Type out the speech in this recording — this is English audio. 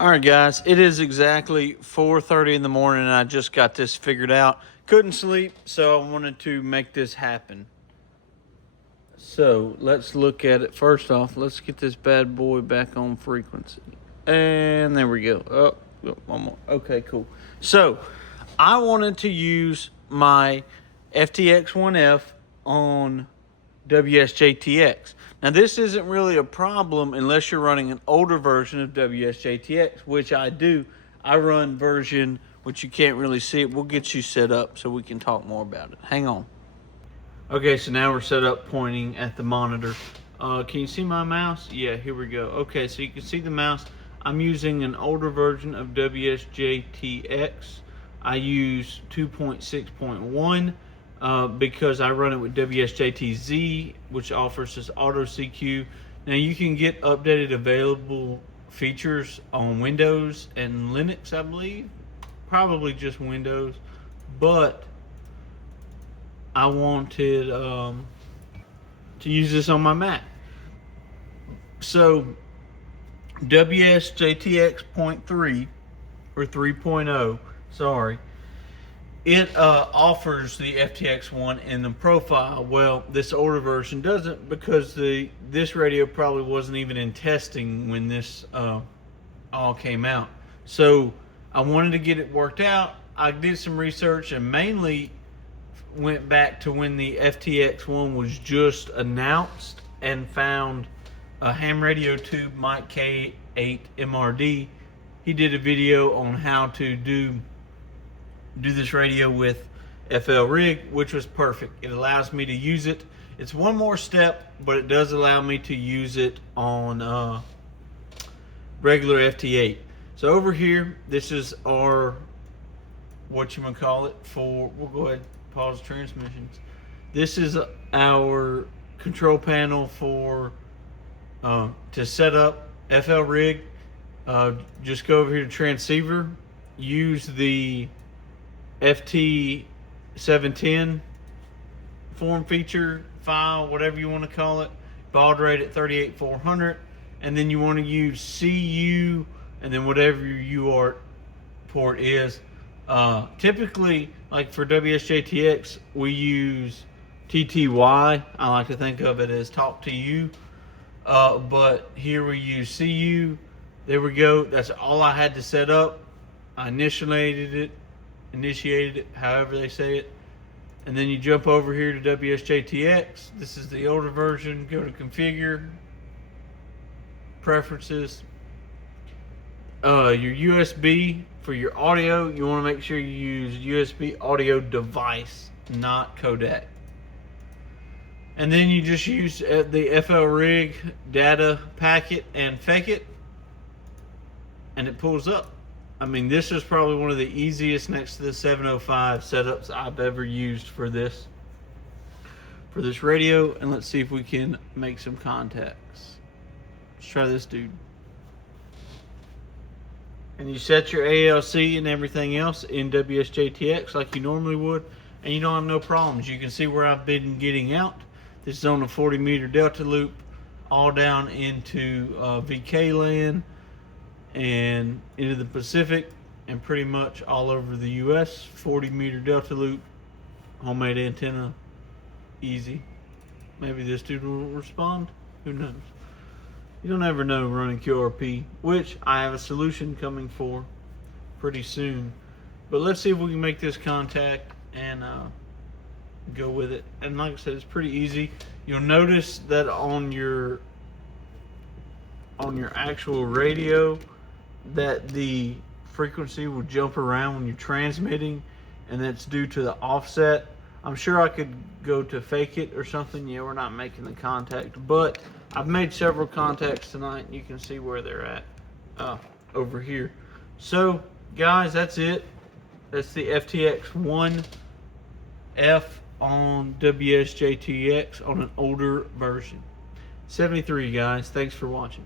All right, guys, it is exactly 4:30 in the morning, and I just got this figured out. Couldn't sleep, so I wanted to make this happen. So let's look at it. First off, let's get this bad boy back on frequency. And there we go. Oh, one more. Okay, cool. So I wanted to use my FTX1F on WSJTX. Now, this isn't really a problem unless you're running an older version of WSJTX, which I do. I run version, which you can't really see it. We'll get you set up so we can talk more about it. Hang on. Okay, so now we're set up pointing at the monitor. Can you see my mouse? Yeah, here we go. Okay, so you can see the mouse. I'm using an older version of WSJTX. I use 2.6.1. Because I run it with WSJTZ, which offers this auto CQ. Now you can get updated available features on Windows and Linux, I believe. Probably just Windows, but I wanted to use this on my Mac. So WSJTX.3 or 3.0, sorry. It offers the FTX1 in the profile. Well, this older version doesn't, because this radio probably wasn't even in testing when this all came out. So I wanted to get it worked out. I did some research and mainly went back to when the FTX1 was just announced and found a ham radio tube, Mike K8 MRD. He did a video on how to do this radio with FL Rig, which was perfect. It allows me to use it. It's one more step, but it does allow me to use it on regular FT8. So over here, this is our, we'll go ahead, pause transmissions. This is our control panel for to set up FL Rig. Just go over here to transceiver, use the FT710 form feature file, whatever you want to call it, baud rate at 38,400, and then you want to use CU and then whatever your UART port is. Typically, like for WSJTX, we use TTY. I like to think of it as talk to you, but here we use CU. There we go. That's all I had to set up. I initiated it, however they say it, and then you jump over here to WSJTX. This is the older version. Go to configure, preferences, your USB for your audio. You want to make sure you use USB audio device, not codec. And then you just use the FL Rig data packet and fake it, and it pulls up. I mean, this is probably one of the easiest next to the 705 setups I've ever used for this radio. And let's see if we can make some contacts. Let's try this dude. And you set your ALC and everything else in WSJTX like you normally would, and you don't have no problems. You can see where I've been getting out. This is on a 40 meter delta loop, all down into VK land and into the Pacific, and pretty much all over the US. 40 meter delta loop, homemade antenna, easy. Maybe this dude will respond, who knows. You don't ever know running QRP, which I have a solution coming for pretty soon. But let's see if we can make this contact and go with it. And like I said, it's pretty easy. You'll notice that on your actual radio, that the frequency will jump around when you're transmitting, and that's due to the offset. I'm sure I could go to fake it or something. Yeah, we're not making the contact, but I've made several contacts tonight, and you can see where they're at over here. So guys, that's it. That's the FTX1F on WSJTX on an older version. 73 guys, thanks for watching.